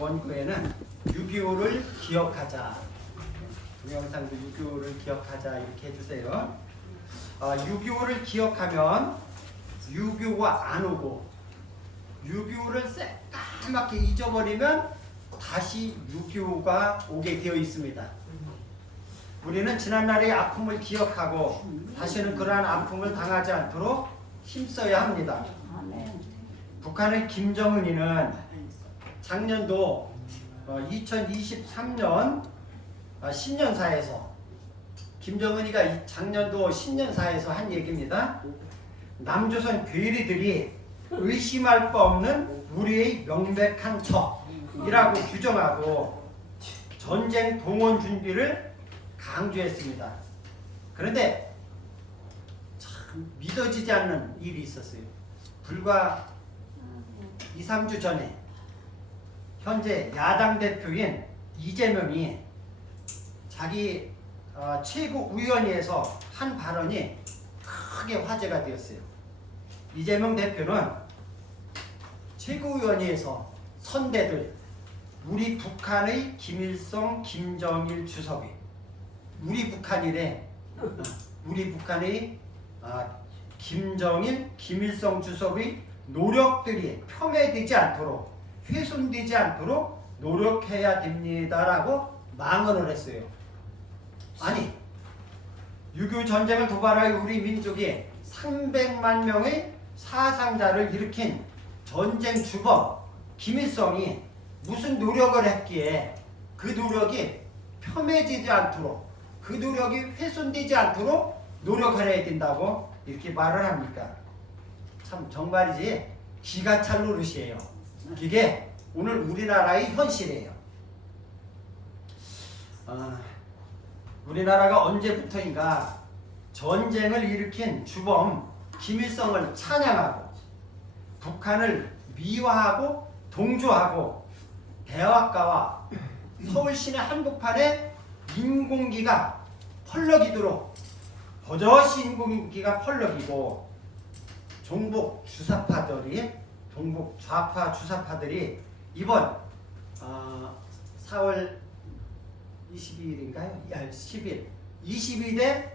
원구에는 6.25를 기억하자, 동영상도 6.25를 기억하자 이렇게 해주세요. 6.25를 기억하면 6.25가 안 오고 6.25를 새까맣게 잊어버리면 다시 6.25가 오게 되어 있습니다. 우리는 지난날의 아픔을 기억하고 다시는 그러한 아픔을 당하지 않도록 힘써야 합니다. 북한의 김정은이는 작년도 2023년 신년사에서 김정은이가 작년도 신년사에서 한 얘기입니다. 남조선 괴리들이 의심할 바 없는 우리의 명백한 적이라고 규정하고 전쟁 동원 준비를 강조했습니다. 그런데 참 믿어지지 않는 일이 있었어요. 불과 2, 3주 전에 현재 야당 대표인 이재명이 자기 최고위원회에서 한 발언이 크게 화제가 되었어요. 이재명 대표는 최고위원회에서 선대들, 우리 북한의 김일성, 김정일 주석이, 우리 북한이래, 우리 북한의 김정일, 김일성 주석의 노력들이 폄훼되지 않도록, 훼손되지 않도록 노력해야 됩니다라고 망언을 했어요. 아니, 6.25 전쟁을 도발하여 우리 민족이 300만 명의 사상자를 일으킨 전쟁 주범 김일성이 무슨 노력을 했기에 그 노력이 폄훼되지 않도록, 그 노력이 훼손되지 않도록 노력을 해야 된다고 이렇게 말을 합니까? 참 정말이지 기가 찰 노릇이에요. 이게 오늘 우리나라의 현실이에요. 우리나라가 언제부터인가 전쟁을 일으킨 주범 김일성을 찬양하고 북한을 미화하고 동조하고 대학가와 서울 시내 한복판에 인공기가 펄럭이도록 버젓이 인공기가 펄럭이고 종북 주사파들이, 종북 좌파 주사파들이 이번 4월 22일인가요? 10일 22대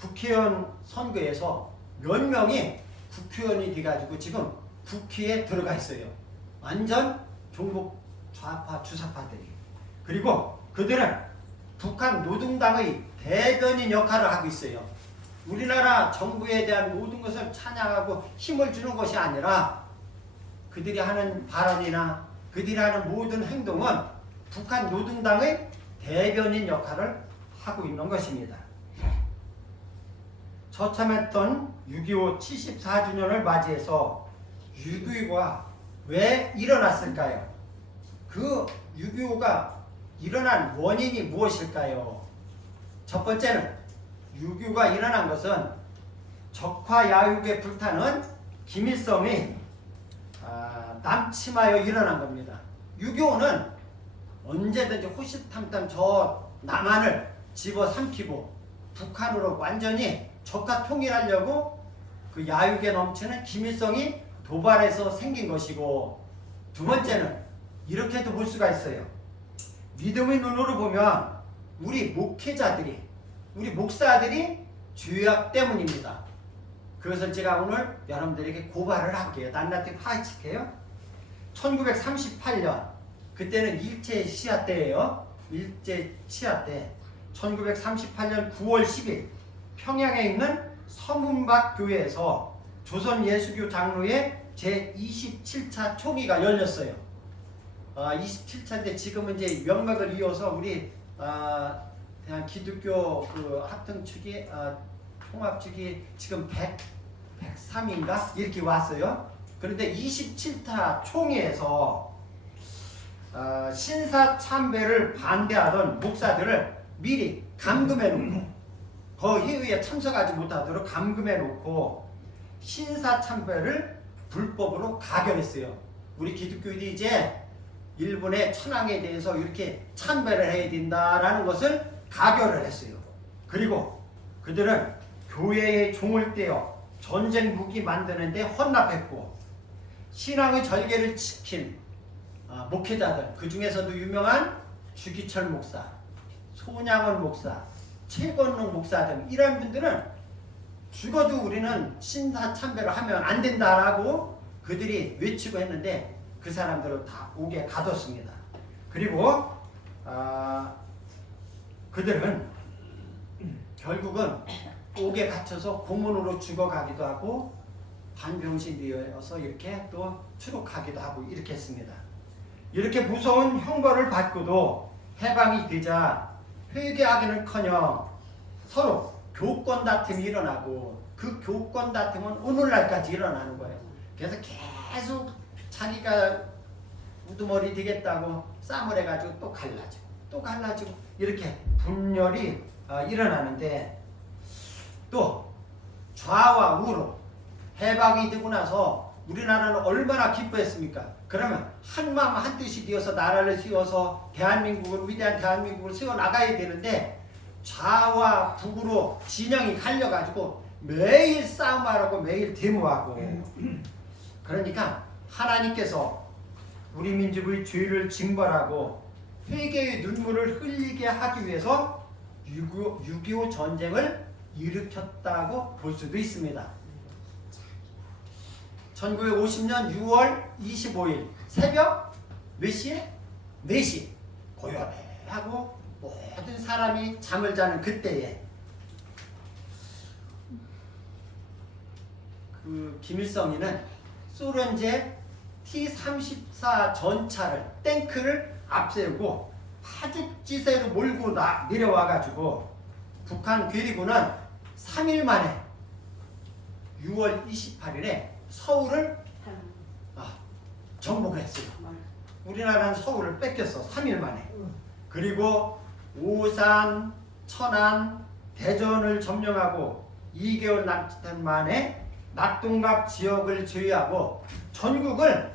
국회의원 선거에서 몇 명이 국회의원이 돼가지고 지금 국회에 들어가 있어요. 완전 종북 좌파 주사파들이. 그리고 그들은 북한 노동당의 대변인 역할을 하고 있어요. 우리나라 정부에 대한 모든 것을 찬양하고 힘을 주는 것이 아니라 그들이 하는 발언이나 그들이 하는 모든 행동은 북한 노동당의 대변인 역할을 하고 있는 것입니다. 처참했던 6.25 74주년을 맞이해서 6.25가 왜 일어났을까요? 그 6.25가 일어난 원인이 무엇일까요? 첫 번째는 6.25가 일어난 것은 적화야육에 불타는 김일성이 남침하여 일어난 겁니다. 6.25는 언제든지 호시탐탐 저 남한을 집어삼키고 북한으로 완전히 적화 통일하려고 그 야육에 넘치는 김일성이 도발해서 생긴 것이고, 두 번째는 이렇게도 볼 수가 있어요. 믿음의 눈으로 보면 우리 목회자들이, 우리 목사들이 죄악 때문입니다. 그것을 제가 오늘 여러분들에게 고발을 할게요. 낱낱이 파헤칠게요. 1938년 그때는 일제 시야 때예요. 일제 시야 때 1938년 9월 10일 평양에 있는 서문박 교회에서 조선예수교 장로의 제27차 총회가 열렸어요. 27차인데 지금은 이제 명맥을 이어서 우리 그냥 기독교 그 합동축이 총합축이 지금 103인가 이렇게 왔어요. 그런데 27차 총회에서 신사 참배를 반대하던 목사들을 미리 감금해 놓고 그 회의에 참석하지 못하도록 감금해 놓고 신사 참배를 불법으로 가결했어요. 우리 기독교인이 이제 일본의 천황에 대해서 이렇게 참배를 해야 된다라는 것을 가결을 했어요. 그리고 그들은 교회의 종을 떼어 전쟁 무기 만드는데 헌납했고 신앙의 절개를 지킨 목회자들, 그 중에서도 유명한 주기철 목사, 손양원 목사, 최건록 목사 등 이런 분들은 죽어도 우리는 신사 참배를 하면 안 된다라고 그들이 외치고 했는데 그 사람들을 다 옥에 가뒀습니다. 그리고 그들은 결국은 옥에 갇혀서 고문으로 죽어가기도 하고 반병신 되어서 이렇게 또 추록하기도 하고 이렇게 했습니다. 이렇게 무서운 형벌을 받고도 해방이 되자 회개하기는커녕 서로 교권 다툼이 일어나고 그 교권 다툼은 오늘날까지 일어나는 거예요. 그래서 계속 자기가 우두머리 되겠다고 싸움을 해가지고 또 갈라지고 이렇게 분열이 일어나는데 또 좌와 우로 해방이 되고 나서 우리나라는 얼마나 기뻐했습니까? 그러면 한마음 한뜻이 되어서 나라를 세워서 대한민국을 위대한 대한민국을 세워나가야 되는데 좌와 북으로 진영이 갈려가지고 매일 싸움하라고 매일 데모하고 그러니까 하나님께서 우리 민족의 죄를 징벌하고 회개의 눈물을 흘리게 하기 위해서 6.25 전쟁을 일으켰다고 볼 수도 있습니다. 1950년 6월 25일 새벽 몇 시에? 4시 고요하고 모든 사람이 잠을 자는 그때에 그 김일성이는 소련제 T-34 전차를 탱크를 앞세우고 파죽지세로 몰고 내려와가지고 북한 괴리군은 3일 만에 6월 28일에 서울을 정복을 했어요. 우리나라는 서울을 뺏겼어. 3일 만에. 그리고 오산, 천안, 대전을 점령하고 2개월 남짓 만에 낙동강 지역을 제외하고 전국을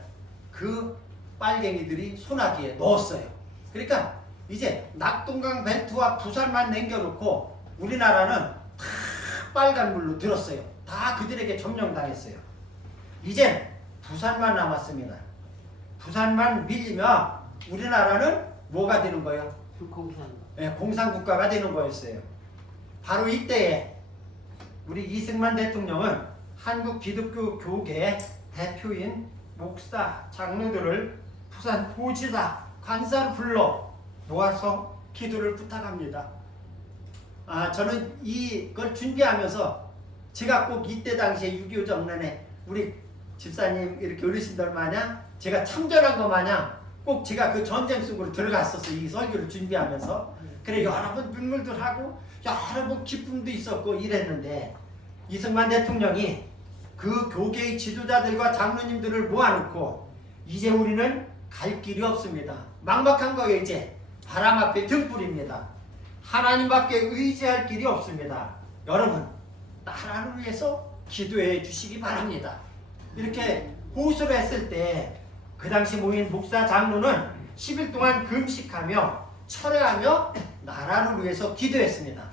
그 빨갱이들이 소나기에 넣었어요. 그러니까 이제 낙동강 벨트와 부산만 남겨놓고 우리나라는 다 빨간 물로 들었어요. 다 그들에게 점령당했어요. 이제 부산만 남았습니다. 부산만 밀리면 우리나라는 뭐가 되는 거예요? 공산국가가 되는 거였어요. 바로 이때에 우리 이승만 대통령은 한국 기독교 교계 대표인 목사, 장로들을 부산 도지사, 관사를 불러 모아서 기도를 부탁합니다. 저는 이걸 준비하면서 제가 꼭 이때 당시에 6.25 정년에 우리 집사님 이렇게 어르신들 마냥 제가 참전한 것 마냥 꼭 제가 그 전쟁 속으로 들어갔었어요. 이 설교를 준비하면서. 그래 여러 번 눈물도 하고 여러 번 기쁨도 있었고 이랬는데 이승만 대통령이 그 교계의 지도자들과 장로님들을 모아놓고 이제 우리는 갈 길이 없습니다. 막막한 거예요. 이제 바람 앞에 등불입니다. 하나님밖에 의지할 길이 없습니다. 여러분 나라를 위해서 기도해 주시기 바랍니다. 이렇게 호소를 했을 때 그 당시 모인 목사 장로는 10일 동안 금식하며 철회하며 나라를 위해서 기도했습니다.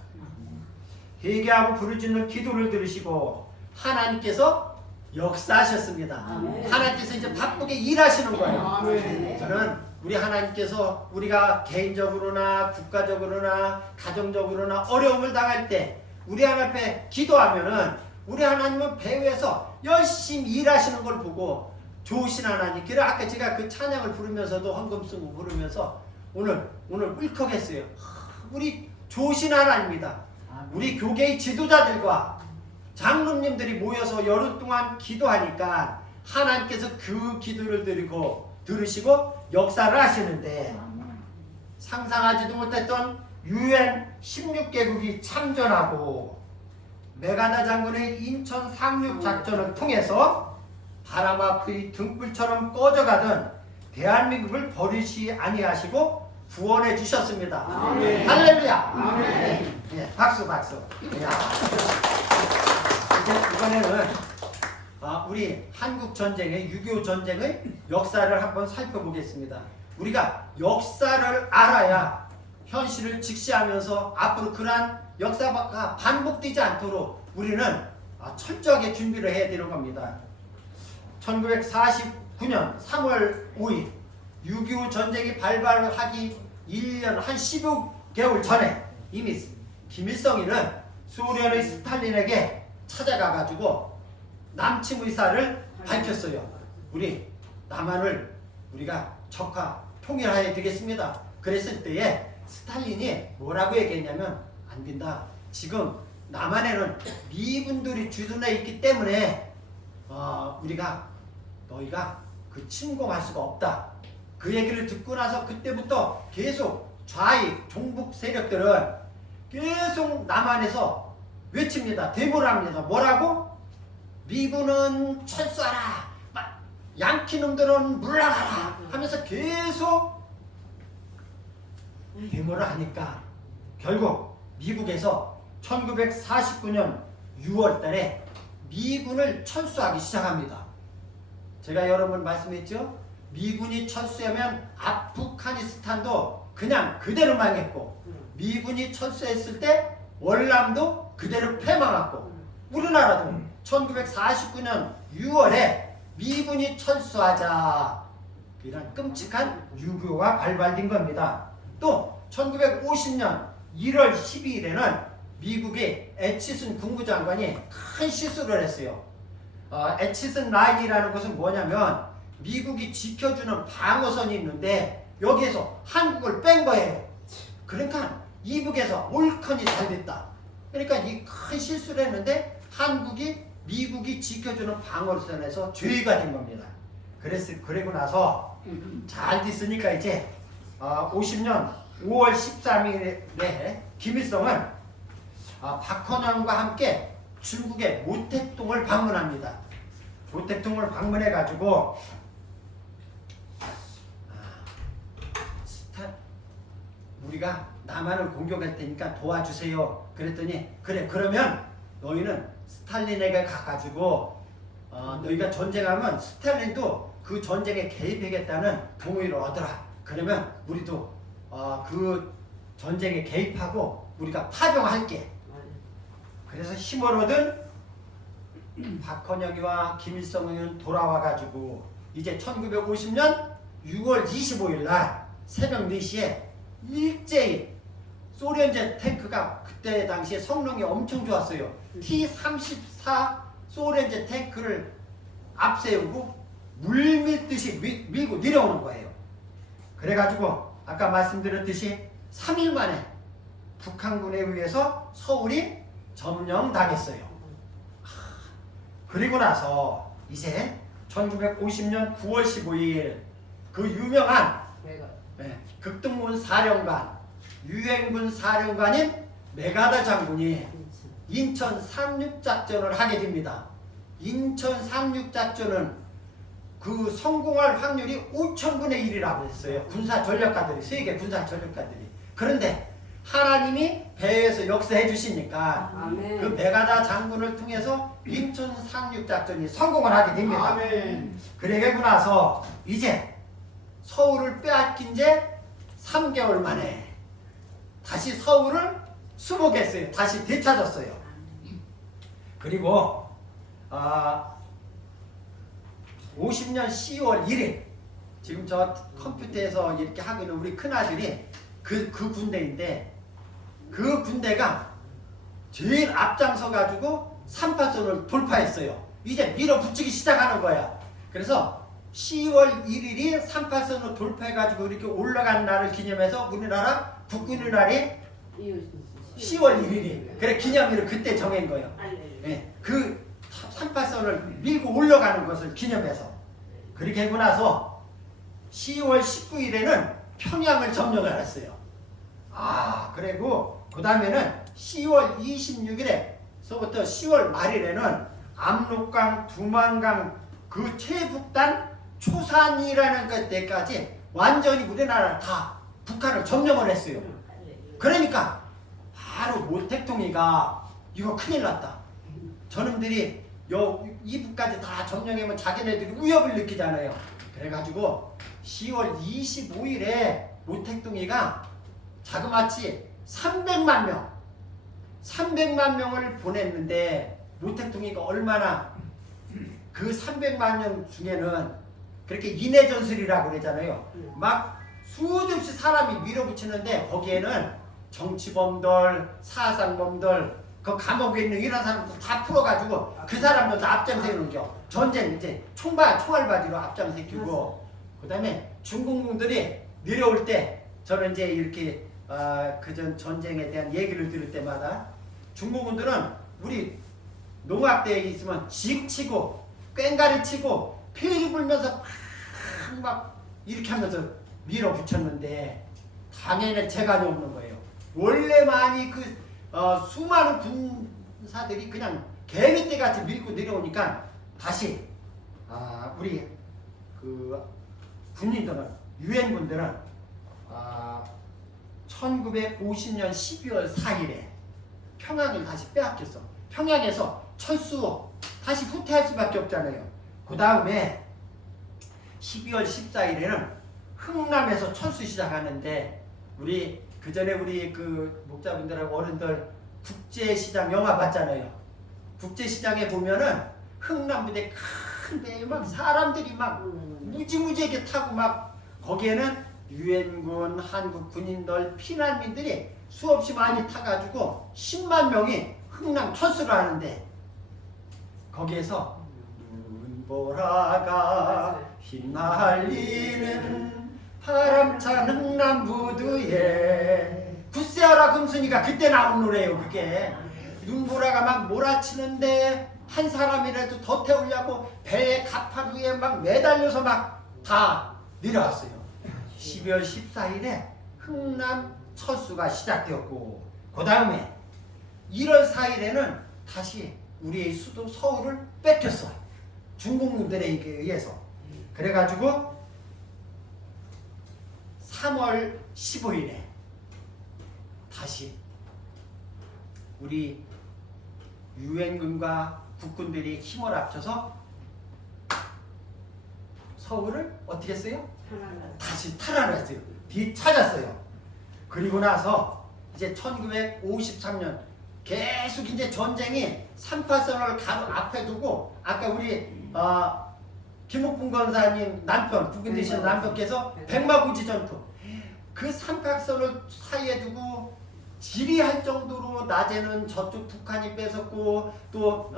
회개하고 부르짖는 기도를 들으시고 하나님께서 역사하셨습니다. 하나님께서 이제 바쁘게 일하시는 거예요. 저는 우리 하나님께서 우리가 개인적으로나 국가적으로나 가정적으로나 어려움을 당할 때 우리 하나님 앞에 기도하면은 우리 하나님은 배후에서 열심히 일하시는 걸 보고 좋으신 하나님. 그래 아까 제가 그 찬양을 부르면서도 헌금 쓰고 부르면서 오늘 울컥했어요. 우리 좋으신 하나님이다. 우리 교계의 지도자들과 장로님들이 모여서 열흘 동안 기도하니까 하나님께서 그 기도를 들으시고 역사를 하시는데 상상하지도 못했던 UN 16개국이 참전하고 메가다 장군의 인천 상륙 작전을 통해서 바람 앞의 등불처럼 꺼져가던 대한민국을 버리시 아니하시고 구원해 주셨습니다. 아멘. 할렐루야. 아멘. 네, 박수. 야. 이제 이번에는 우리 한국 전쟁의 6.25 전쟁의 역사를 한번 살펴보겠습니다. 우리가 역사를 알아야 현실을 직시하면서 앞으로 그러한 역사가 반복되지 않도록 우리는 철저하게 준비를 해야 되는 겁니다. 1949년 3월 5일 6.25 전쟁이 발발하기 1년 한 15개월 전에 이미 김일성이는 소련의 스탈린에게 찾아가가지고 남침 의사를 밝혔어요. 우리 남한을 우리가 적화 통일해야 되겠습니다. 그랬을 때에 스탈린이 뭐라고 얘기했냐면 안 된다. 지금 남한에는 미군들이 주둔해 있기 때문에 너희가 그 침공할 수가 없다. 그 얘기를 듣고 나서 그때부터 계속 좌익 종북 세력들은 계속 남한에서 외칩니다. 데모를 합니다. 뭐라고? 미군은 철수하라. 양키 놈들은 물러가라. 하면서 계속 데모를 하니까 결국 미국에서 1949년 6월 달에 미군을 철수하기 시작합니다. 제가 여러 번 말씀했죠? 미군이 철수하면 아프가니스탄도 그냥 그대로 망했고 미군이 철수했을 때 월남도 그대로 패망했고 우리나라도 1949년 6월에 미군이 철수하자 이런 끔찍한 유교가 발발된 겁니다. 또 1950년 1월 12일에는 미국의 애치슨 국무장관이 큰 실수를 했어요. 애치슨 라인이라는 것은 뭐냐면 미국이 지켜주는 방어선이 있는데 여기에서 한국을 뺀 거예요. 그러니까 이북에서 올컨이 잘 됐다. 그러니까 이 큰 실수를 했는데 미국이 지켜주는 방어선에서 죄가 된 겁니다. 그리고 나서 잘 됐으니까 이제 50년 5월 13일에 김일성은 박헌영과 함께 중국의 모택동을 방문합니다. 모택동을 방문해가지고 우리가 남한을 공격할 테니까 도와주세요. 그랬더니 그래 그러면 너희는 스탈린에게 가가지고 너희가 전쟁하면 스탈린도 그 전쟁에 개입하겠다는 동의를 얻어라. 그러면 우리도 그 전쟁에 개입하고 우리가 파병할게. 그래서 힘을 얻은 박헌영이와 김일성은 돌아와가지고 이제 1950년 6월 25일 날 새벽 4시에 일제히 소련제 탱크가 그때 당시에 성능이 엄청 좋았어요. T-34 소련제 탱크를 앞세우고 물밀듯이 밀고 내려오는 거예요. 그래가지고 아까 말씀드렸듯이 3일 만에 북한군에 의해서 서울이 점령당했어요. 그리고 나서 이제 1950년 9월 15일 그 유명한 극동군 사령관, 유엔군 사령관인 메가다 장군이 인천 상륙작전을 하게 됩니다. 인천 상륙작전은 그 성공할 확률이 5,000분의 1이라고 했어요. 군사전력가들이, 세계 군사전력가들이. 그런데 하나님이 배에서 역사해 주시니까 아멘. 그 메가다 장군을 통해서 인천 상륙작전이 성공을 하게 됩니다. 아멘. 그러고 나서 이제 서울을 빼앗긴 지 3개월 만에 다시 서울을 수복했어요. 다시 되찾았어요. 그리고 50년 10월 1일 지금 저 컴퓨터에서 이렇게 하고 있는 우리 큰아들이 그 군대인데 그 군대가 제일 앞장서 가지고 3파선을 돌파했어요. 이제 밀어붙이기 시작하는 거야. 그래서 10월 1일이 3파선을 돌파해가지고 이렇게 올라간 날을 기념해서 우리나라 국군의 날이 10월 1일이. 그래 기념일을 그때 정한 거예요. 예, 그 3파선을 밀고 올라가는 것을 기념해서. 그렇게 하고 나서 10월 19일에는 평양을 점령을 했어요. 그리고 그 다음에는 10월 26일에서부터 10월 말일에는 압록강, 두만강 그 최북단 초산이라는 것 때까지 완전히 우리나라 다 북한을 점령을 했어요. 그러니까 바로 모택동이가 이거 큰일 났다. 저놈들이 이북까지 다 점령하면 자기네들이 위협을 느끼잖아요. 그래가지고 10월 25일에 모택동이가 자그마치 300만 명을 보냈는데 모택동이가 얼마나 그 300만 명 중에는 그렇게 인해전술이라고 그러잖아요. 막 수도 없이 사람이 밀어붙이는데 거기에는 정치범들, 사상범들, 그 감옥에 있는 이런 사람들 다 풀어가지고 그 사람들도 앞장서는 겨. 전쟁 이제 총알바지로 앞장서키고 그 다음에 중국군들이 내려올 때 저는 이제 이렇게 그전 전쟁에 대한 얘기를 들을 때마다 중국군들은 우리 농악대에 있으면 직치고 꽹가리 치고 피리 불면서 막 이렇게 하면서 밀어붙였는데 당연히 재간이 없는 거예요. 원래 많이 수많은 군사들이 그냥 개미떼 같이 밀고 내려오니까 다시 우리 그 군인들은 유엔군들은 1950년 12월 4일에 평양을 다시 빼앗겼어. 평양에서 철수 다시 후퇴할 수밖에 없잖아요. 그 다음에 12월 14일에는 흥남에서 철수 시작하는데 우리 그 전에 우리 그 목자분들하고 어른들 국제시장 영화 봤잖아요. 국제시장에 보면은 흥남부대 큰 배에 막 사람들이 막 무지무지하게 타고 막 거기에는 유엔군, 한국 군인들, 피난민들이 수없이 많이 타가지고 10만 명이 흥남 철수를 하는데 거기에서 눈보라가 휘날리는 바람찬 흥남부두에 굳세어라 금순이가 그때 나온 노래예요. 그게 눈보라가 막 몰아치는데 한 사람이라도 더 태우려고 배에 가판 위에 막 매달려서 막 다 내려왔어요. 12월 14일에 흥남 철수가 시작되었고 그 다음에 1월 4일에는 다시 우리의 수도 서울을 뺏겼어. 중국군들에게 의해서. 그래가지고 3월 15일에 다시 우리 유엔군과 국군들이 힘을 합쳐서 서울을 어떻게 했어요? 다시 탈환을 했어요. 뒤찾았어요. 그리고 나서 이제 1953년 계속 이제 전쟁이 3파선을 앞에 두고 아까 우리 김옥분 권사님 남편 국군 되신 남편께서 백마고지 전투 그 3파선을 사이에 두고 지리할 정도로 낮에는 저쪽 북한이 뺏었고 또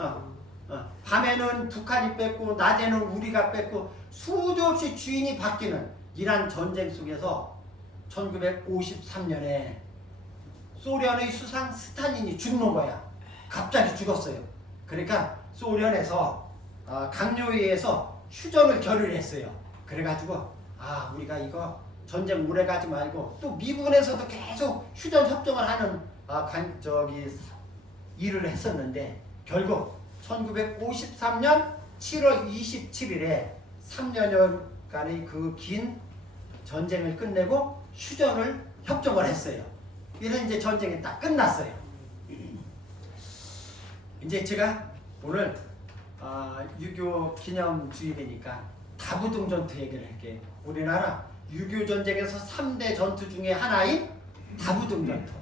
밤에는 북한이 뺏고 낮에는 우리가 뺏고 수도 없이 주인이 바뀌는 이란 전쟁 속에서 1953년에 소련의 수상 스탈린이 죽는 거야. 갑자기 죽었어요. 그러니까 소련에서 강요회에서 휴전을 결의했어요. 그래가지고 우리가 이거 전쟁 오래 가지 말고 또 미군에서도 계속 휴전 협정을 하는 일을 했었는데 결국 1953년 7월 27일에 3년여간의 그 긴 전쟁을 끝내고 휴전을 협정을 했어요. 이래서 이제 전쟁이 딱 끝났어요. 이제 제가 오늘 6.25 기념주일이니까 다부동 전투 얘기를 할게요. 우리나라 6.25 전쟁에서 3대 전투 중에 하나인 다부동 전투.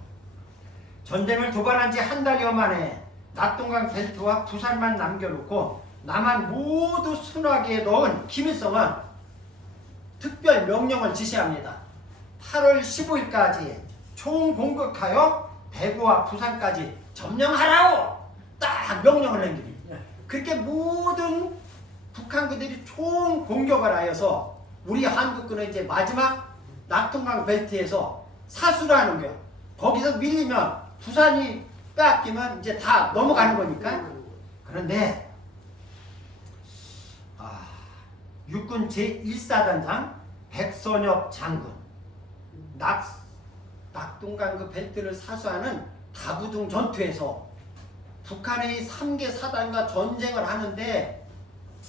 전쟁을 도발한 지 한 달여 만에 낙동강 벨트와 부산만 남겨놓고 남한 모두 순하게 넣은 김일성은 특별 명령을 지시합니다. 8월 15일까지 총공격하여 대구와 부산까지 점령하라고 딱 막 명령을 내립니다. 그렇게 모든 북한군들이 총 공격을 하여서 우리 한국군은 이제 마지막 낙동강 벨트에서 사수를 하는 거예요. 거기서 밀리면 부산이 빼앗기면 이제 다 넘어가는 거니까. 그런데 육군 제1사단장 백선엽 장군 낙동강 그 벨트를 사수하는 다부둥 전투에서 북한의 3개 사단과 전쟁을 하는데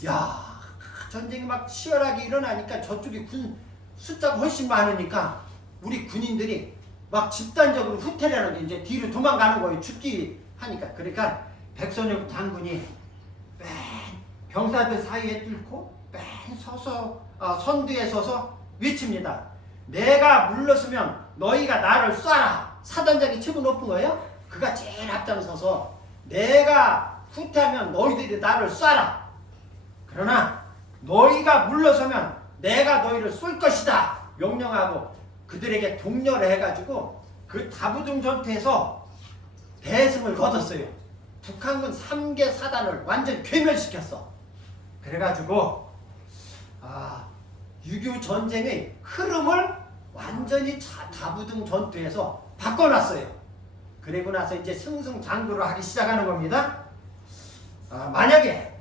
야 전쟁이 막 치열하게 일어나니까 저쪽이 군 숫자가 훨씬 많으니까 우리 군인들이 막 집단적으로 후퇴하는 게 이제 뒤로 도망가는 거예요. 죽기 하니까. 그러니까 백선엽 장군이 맨 병사들 사이에 뚫고 맨 선두에 서서 외칩니다. 내가 물러서면 너희가 나를 쏴라. 사단장이 최고 높은 거예요. 그가 제일 앞장서서 내가 후퇴하면 너희들이 나를 쏴라. 그러나 너희가 물러서면 내가 너희를 쏠 것이다. 명령하고 그들에게 독려를 해가지고 그 다부중 전투에서 대승을 거뒀어요. 북한군 3개 사단을 완전 괴멸시켰어. 그래가지고 6.25 전쟁의 흐름을 완전히 다부중 전투에서 바꿔놨어요. 그리고 나서 이제 승승장구를 하기 시작하는 겁니다. 만약에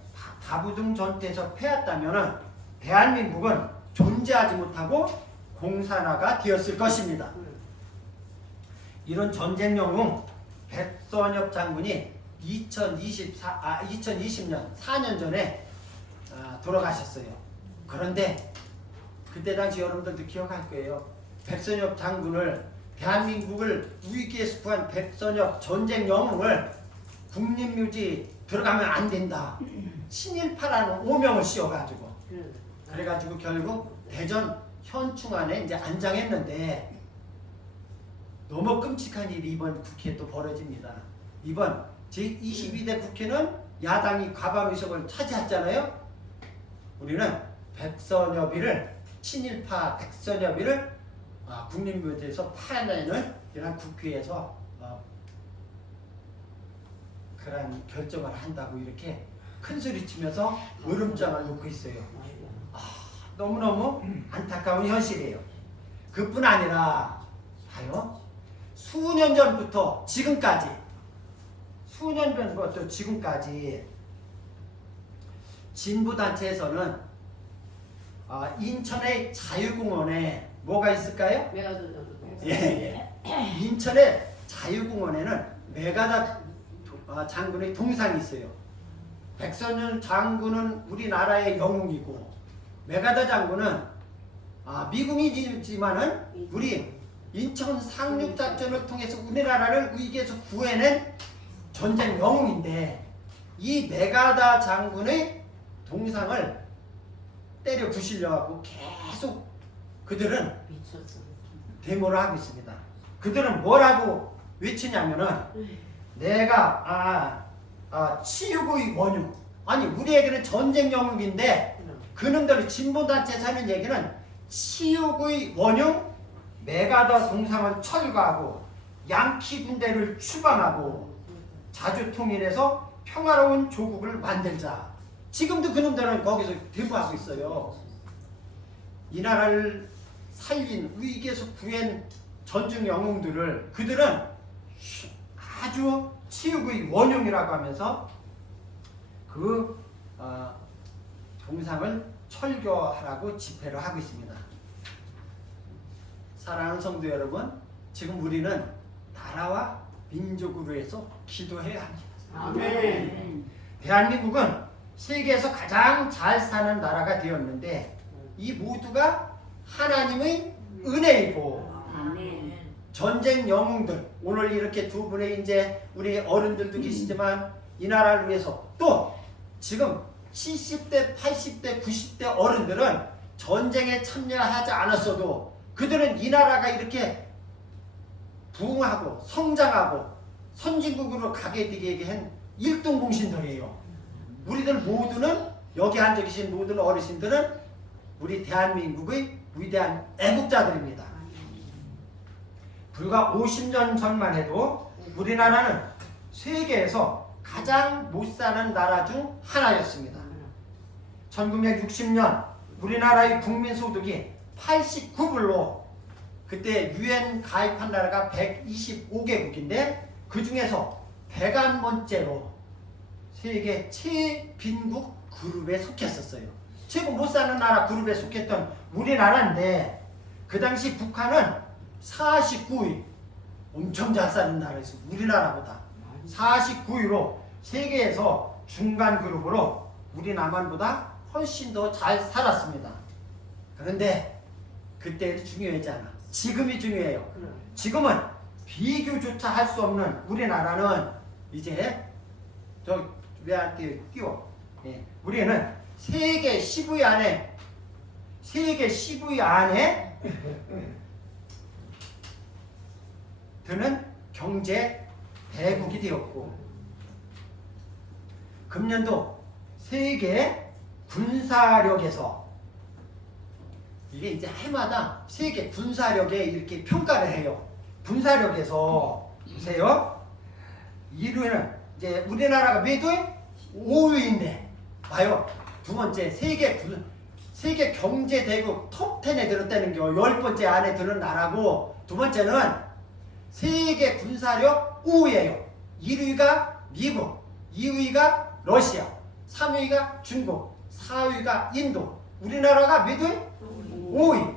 다부중 전투에서 패했다면 대한민국은 존재하지 못하고 공산화가 되었을 것입니다. 이런 전쟁 영웅 백선엽 장군이 2020년 4년 전에 돌아가셨어요. 그런데 그때 당시 여러분들도 기억할 거예요. 백선엽 장군을 대한민국을 위기에서 구한 백선엽 전쟁 영웅을 국립묘지 들어가면 안 된다. 친일파라는 오명을 씌워가지고 그래가지고 결국 대전 현충원에 이제 안장했는데 너무 끔찍한 일이 이번 국회에 또 벌어집니다. 이번 제22대 국회는 야당이 과반 의석을 차지했잖아요. 우리는 백선엽이를 친일파 백선엽이를 국립묘지에서 파내는 이런 국회에서 그런 결정을 한다고 이렇게 큰 소리 치면서 으름장을 놓고 있어요. 너무너무 안타까운 현실이에요. 그뿐 아니라 봐요. 수년 전부터 지금까지 진보단체에서는 인천의 자유공원에 뭐가 있을까요? 예. 인천의 자유공원에는 메가다 장군의 동상이 있어요. 백선엽 장군은 우리나라의 영웅이고 메가다 장군은 미국이지만은 우리 인천 상륙작전을 통해서 우리나라를 위기에서 구해낸 전쟁 영웅인데 이 메가다 장군의 동상을 때려 부시려고 계속 그들은 데모를 하고 있습니다. 그들은 뭐라고 외치냐면은 내가 치유의 원흉 아니 우리에게는 전쟁 영웅인데 그놈들이 진보단체에서 하는 얘기는 치유의 원흉 메가다 동상을 철거하고 양키 군대를 추방하고 자주 통일해서 평화로운 조국을 만들자. 지금도 그놈들은 거기서 데모하고 있어요. 이 나라를 살린 위기에서 구한 전중 영웅들을 그들은 아주 치유의 원흉이라고 하면서 그 동상을 철거하라고 집회를 하고 있습니다. 사랑하는 성도 여러분, 지금 우리는 나라와 민족을 위해서 기도해야 합니다. 아멘. 대한민국은 세계에서 가장 잘 사는 나라가 되었는데 이 모두가 하나님의 은혜이고 전쟁 영웅들 오늘 이렇게 두 분의 이제 우리 어른들도 계시지만 이 나라를 위해서 또 지금 70대, 80대, 90대 어른들은 전쟁에 참여하지 않았어도 그들은 이 나라가 이렇게 부흥하고 성장하고 선진국으로 가게 되게 한 일동공신들이에요. 우리들 모두는 여기 앉아 계신 모든 어르신들은 우리 대한민국의 위대한 애국자들입니다. 불과 50년 전만 해도 우리나라는 세계에서 가장 못 사는 나라 중 하나였습니다. 1960년 우리나라의 국민소득이 89불로 그때 UN 가입한 나라가 125개국인데 그 중에서 101번째로 세계 최빈국 그룹에 속했었어요. 최고 못 사는 나라 그룹에 속했던 우리나라인데 그 당시 북한은 49위, 엄청 잘 사는 나라였어요. 우리나라보다 49위로 세계에서 중간 그룹으로 우리 남한보다 훨씬 더 잘 살았습니다. 그런데 그때 중요하지 않아. 지금이 중요해요. 지금은 비교조차 할 수 없는 우리나라는 이제 저 왜한테 띄워? 예. 우리는 세계 10위 안에 드는 경제 대국이 되었고 금년도 세계 군사력에서 이게 이제 해마다 세계 군사력에 이렇게 평가를 해요. 군사력에서 보세요. 1위는 이제 우리나라가 몇 위? 5위인데 봐요. 두 번째 세계 경제 대국 톱 10에 들었다는 게 10번째 안에 드는 나라고 두 번째는 세계 군사력 5위예요. 1위가 미국, 2위가 러시아, 3위가 중국, 4위가 인도. 우리나라가 몇 위? 5위.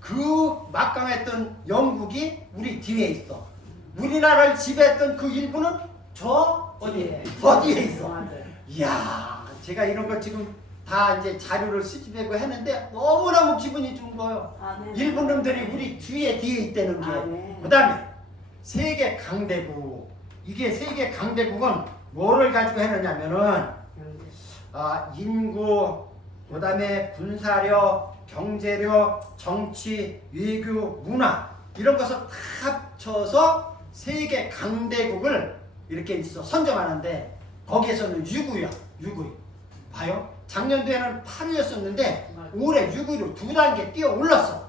그 막강했던 영국이 우리 뒤에 있어. 우리나라를 지배했던 그 일부는 저 어디에 있어. 이야, 제가 이런 거 지금 다 이제 자료를 수집하고 했는데 너무너무 기분이 좋은 거예요. 일본 놈들이 우리 뒤에 있다는 게. 그 다음에 세계 강대국. 이게 세계 강대국은 뭐를 가지고 했느냐면은 인구, 그 다음에 군사력, 경제력, 정치, 외교, 문화 이런 것을 다 합쳐서 세계 강대국을 이렇게 선점하는데 거기에서는 6위야. 6위. 봐요. 작년도에는 8위였었는데 올해 6위로 2단계 뛰어 올랐어.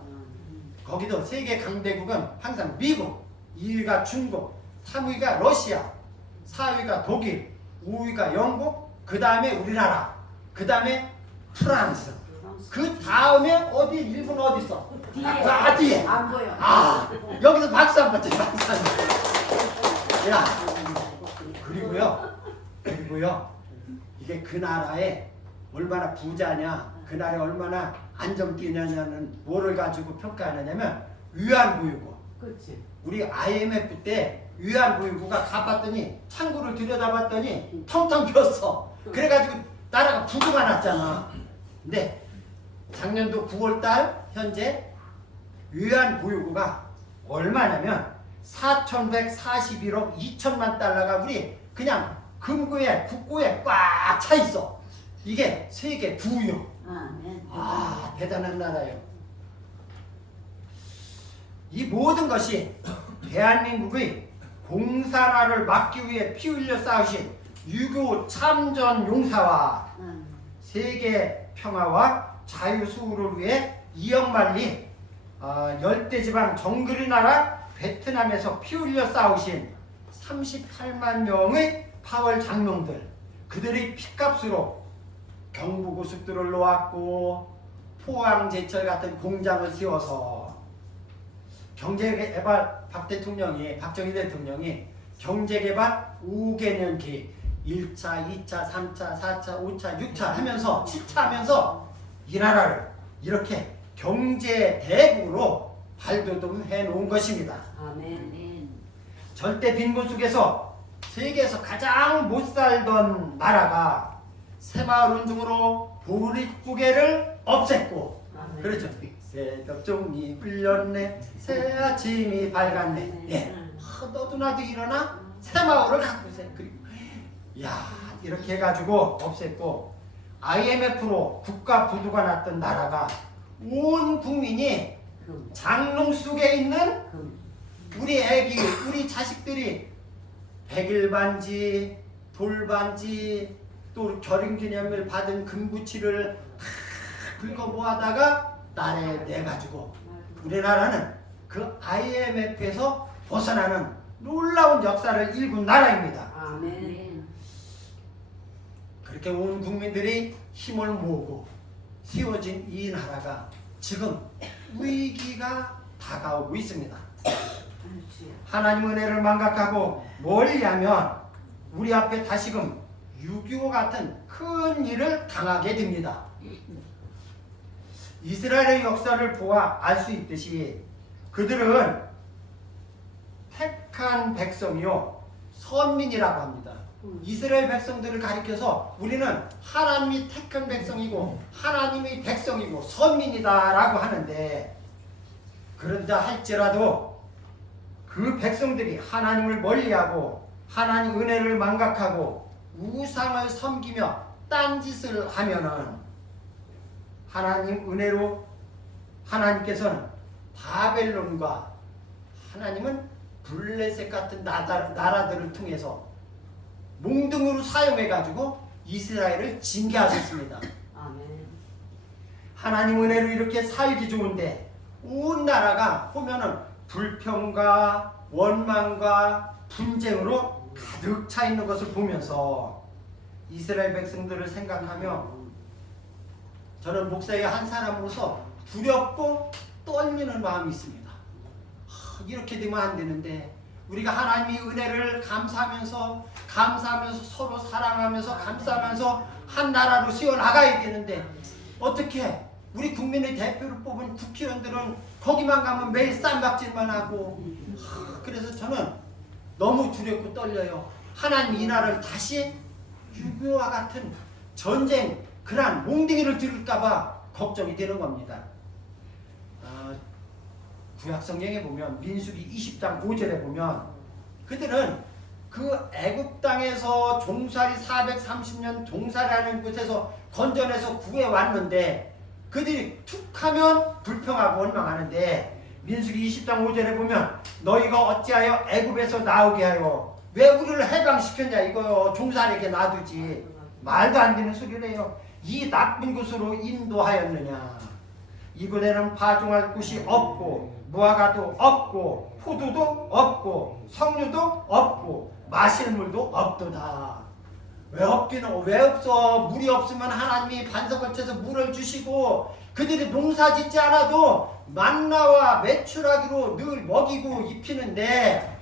거기도 세계 강대국은 항상 미국, 2위가 중국, 3위가 러시아, 4위가 독일, 5위가 영국, 그 다음에 우리나라, 그 다음에 프랑스. 그 다음에 어디 일본 어디 있어? 뒤에. 안 보여. 여기서 박수 한번 쳐. 박수 한번. 야. 그리고요. 이게 그 나라에 얼마나 부자냐, 그 나라에 얼마나 안정기냐는 뭐를 가지고 평가하느냐면 위안부유고. 그렇지. 우리 IMF 때 위안부유고가 가봤더니 창구를 들여다봤더니 텅텅 비었어. 그래가지고 나라가 부도가 났잖아. 근데 작년도 9월달 현재 위안부유고가 얼마냐면 4,141억 2천만 달러가 우리 그냥 금고에 국고에 꽉 차 있어. 이게 세계 부유요. 대단한 나라예요. 이 모든 것이 대한민국의 공산화를 막기 위해 피 흘려 싸우신 유교 참전 용사와 세계 평화와 자유 수호를 위해 이역만리 열대지방 정글의 나라 베트남에서 피 흘려 싸우신 38만 명의 파월 장병들, 그들의 피값으로 경부고속도로를 놓았고 포항제철 같은 공장을 세워서 경제개발 박정희 대통령이 경제개발 5개년 계획 1차, 2차, 3차, 4차, 5차, 6차 하면서 7차 하면서 이 나라를 이렇게 경제 대국으로 발돋움해 놓은 것입니다. 아멘. 절대 빈곤 속에서 세계에서 가장 못 살던 나라가 새마을 운동으로 보릿고개를 없앴고 그렇죠. 새벽종이 울렸네 새 아침이 밝았네. 예. 너도 나도 일어나 새마을을 갖고 있어요. 그리고 이렇게 해가지고 없앴고 IMF로 국가 부도가 났던 나라가 온 국민이 장롱 속에 있는 우리 애기, 우리 자식들이 백일반지, 돌반지, 또 결혼기념일 받은 금부치를 다 긁어 모아다가 나라에 내가지고 우리나라는 그 IMF에서 벗어나는 놀라운 역사를 일군 나라입니다. 아멘. 그렇게 온 국민들이 힘을 모으고 세워진 이 나라가 지금 위기가 다가오고 있습니다. 하나님 은혜를 망각하고 멀리하면 우리 앞에 다시금 6.25 같은 큰 일을 당하게 됩니다. 이스라엘의 역사를 보아 알 수 있듯이 그들은 택한 백성이요 선민이라고 합니다. 이스라엘 백성들을 가리켜서 우리는 하나님이 택한 백성이고 하나님이 백성이고 선민이다라고 하는데, 그런다 할지라도 그 백성들이 하나님을 멀리하고 하나님 은혜를 망각하고 우상을 섬기며 딴짓을 하면은 하나님 은혜로 하나님께서는 바벨론과 하나님은 블레셋 같은 나라들을 통해서 몽둥으로 사용해가지고 이스라엘을 징계하셨습니다. 하나님 은혜로 이렇게 살기 좋은데 온 나라가 보면은 불평과 원망과 분쟁으로 가득 차 있는 것을 보면서 이스라엘 백성들을 생각하며 저는 목사의 한 사람으로서 두렵고 떨리는 마음이 있습니다. 이렇게 되면 안 되는데 우리가 하나님의 은혜를 감사하면서 서로 사랑하면서 감사하면서 한 나라로 세워나가야 되는데, 어떻게 우리 국민의 대표를 뽑은 국회의원들은 거기만 가면 매일 쌈박질만 하고, 그래서 저는 너무 두렵고 떨려요. 하나님 이 나라를 다시 6.25와 같은 전쟁 그러한 몽둥이를 들을까봐 걱정이 되는 겁니다. 구약 성경에 보면 민수기 20장 5절에 보면 그들은 그 애굽 땅에서 종살이 430년 종살이하는 곳에서 건져내서 구해 왔는데 그들이 툭하면 불평하고 원망하는데, 민수기 20장 5절에 보면 너희가 어찌하여 애굽에서 나오게 하여 왜 우리를 해방시켰냐 이거요. 종살이에게 놔두지. 말도 안 되는 소리를 해요. 이 나쁜 곳으로 인도하였느냐. 이곳에는 파종할 곳이 없고 무화과도 없고 포도도 없고 석류도 없고 마실 물도 없도다. 왜 없기는 왜 없어? 물이 없으면 하나님이 반석을 쳐서 물을 주시고 그들이 농사 짓지 않아도 만나와 메추라기로 늘 먹이고 입히는데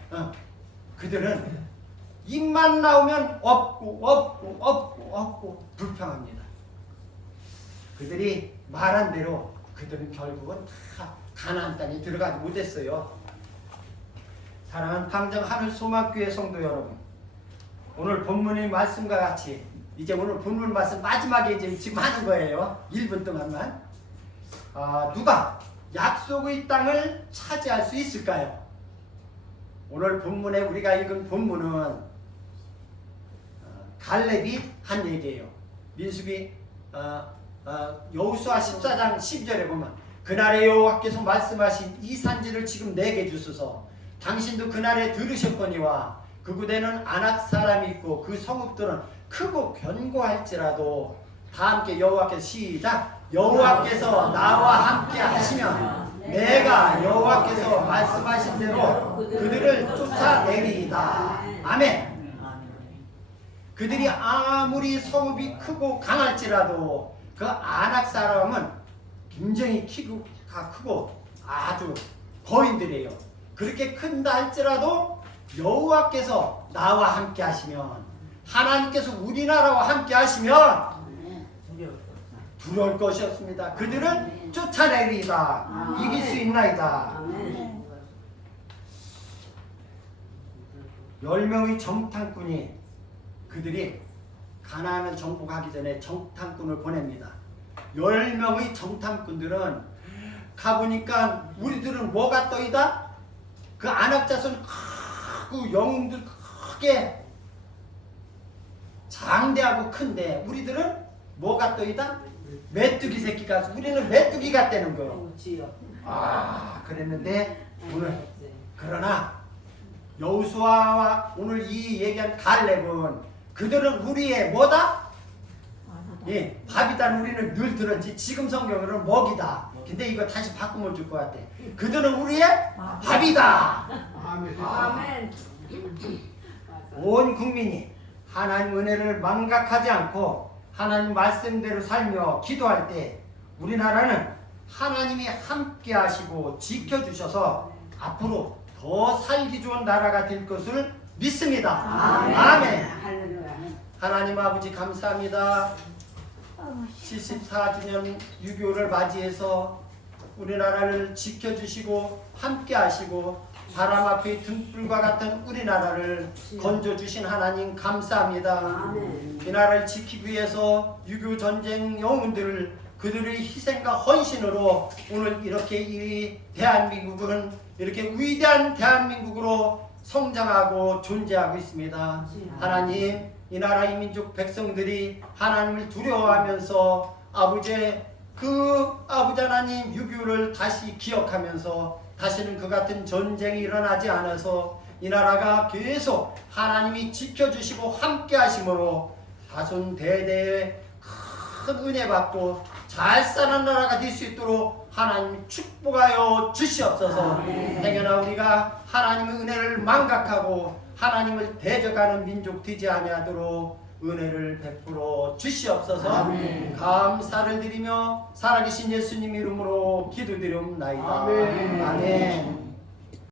그들은 입만 나오면 없고 불평합니다. 그들이 말한 대로 그들은 결국은 다 가나안 땅에 들어가지 못했어요. 사랑하는 당정 하늘 소망교회 성도 여러분, 오늘 본문의 말씀과 같이 이제 오늘 본문 말씀 마지막에 지금 하는 거예요. 1분 동안만. 누가 약속의 땅을 차지할 수 있을까요? 오늘 본문에 우리가 읽은 본문은 갈렙이 한 얘기예요. 민수기 여호수아 14장 12절에 보면 그날에 여호와께서 말씀하신 이 산지를 지금 내게 주소서. 당신도 그날에 들으셨거니와 그곳에는 아낙 사람이 있고 그 성읍들은 크고 견고할지라도, 다 함께 여호와께서 시작. 여호와께서 나와 함께 하시면 내가 여호와께서 말씀하신 대로 그들을 쫓아내리이다. 아멘. 그들이 아무리 성읍이 크고 강할지라도 그 아낙 사람은 굉장히 키가 크고 아주 거인들이에요. 그렇게 큰다 할지라도 여호와께서 나와 함께 하시면, 하나님께서 우리나라와 함께 하시면 두려울 것이 없습니다. 그들은 쫓아내리이다. 이길 수 있나이다. 10명의 정탐꾼이 그들이 가나안을 정복하기 전에 정탐꾼을 보냅니다. 10명의 정탐꾼들은 가보니까 우리들은 뭐가 떠이다? 그 아낙 자손 크고 영웅들 크게 장대하고 큰데 우리들은 뭐가 떠이다? 메뚜기 새끼가, 우리는 메뚜기 같다는 거예요. 그랬는데 오늘, 그러나 여호수아와 오늘 이 얘기한 갈렙은 그들은 우리의 뭐다? 예, 밥이다. 우리는 늘 들었지. 지금 성경으로는 먹이다. 근데 이거 다시 바꾸면 줄 것 같아. 그들은 우리의 밥이다. 아멘. 온 국민이 하나님 은혜를 망각하지 않고 하나님 말씀대로 살며 기도할 때 우리나라는 하나님이 함께 하시고 지켜주셔서 앞으로 더 살기 좋은 나라가 될 것을 믿습니다. 아멘. 하나님 아버지 감사합니다. 74주년 6.25를 맞이해서 우리나라를 지켜주시고 함께 하시고 바람 앞의 등불과 같은 우리나라를 건져주신 하나님 감사합니다. 이 나라를 지키기 위해서 6.25 전쟁 영웅들을 그들의 희생과 헌신으로 오늘 이렇게 이 대한민국은 이렇게 위대한 대한민국으로 성장하고 존재하고 있습니다. 하나님, 이 나라의 민족 백성들이 하나님을 두려워하면서 아버지 하나님 6.25를 다시 기억하면서 다시는 그 같은 전쟁이 일어나지 않아서 이 나라가 계속 하나님이 지켜주시고 함께 하심으로 자손 대대에 큰 은혜 받고 잘 사는 나라가 될 수 있도록 하나님 축복하여 주시옵소서. 행여나 우리가 하나님의 은혜를 망각하고 하나님을 대적하는 민족 되지 아니하도록 은혜를 베풀어 주시옵소서. 감사를 드리며 살아계신 예수님 이름으로 기도드리옵나이다. 아멘.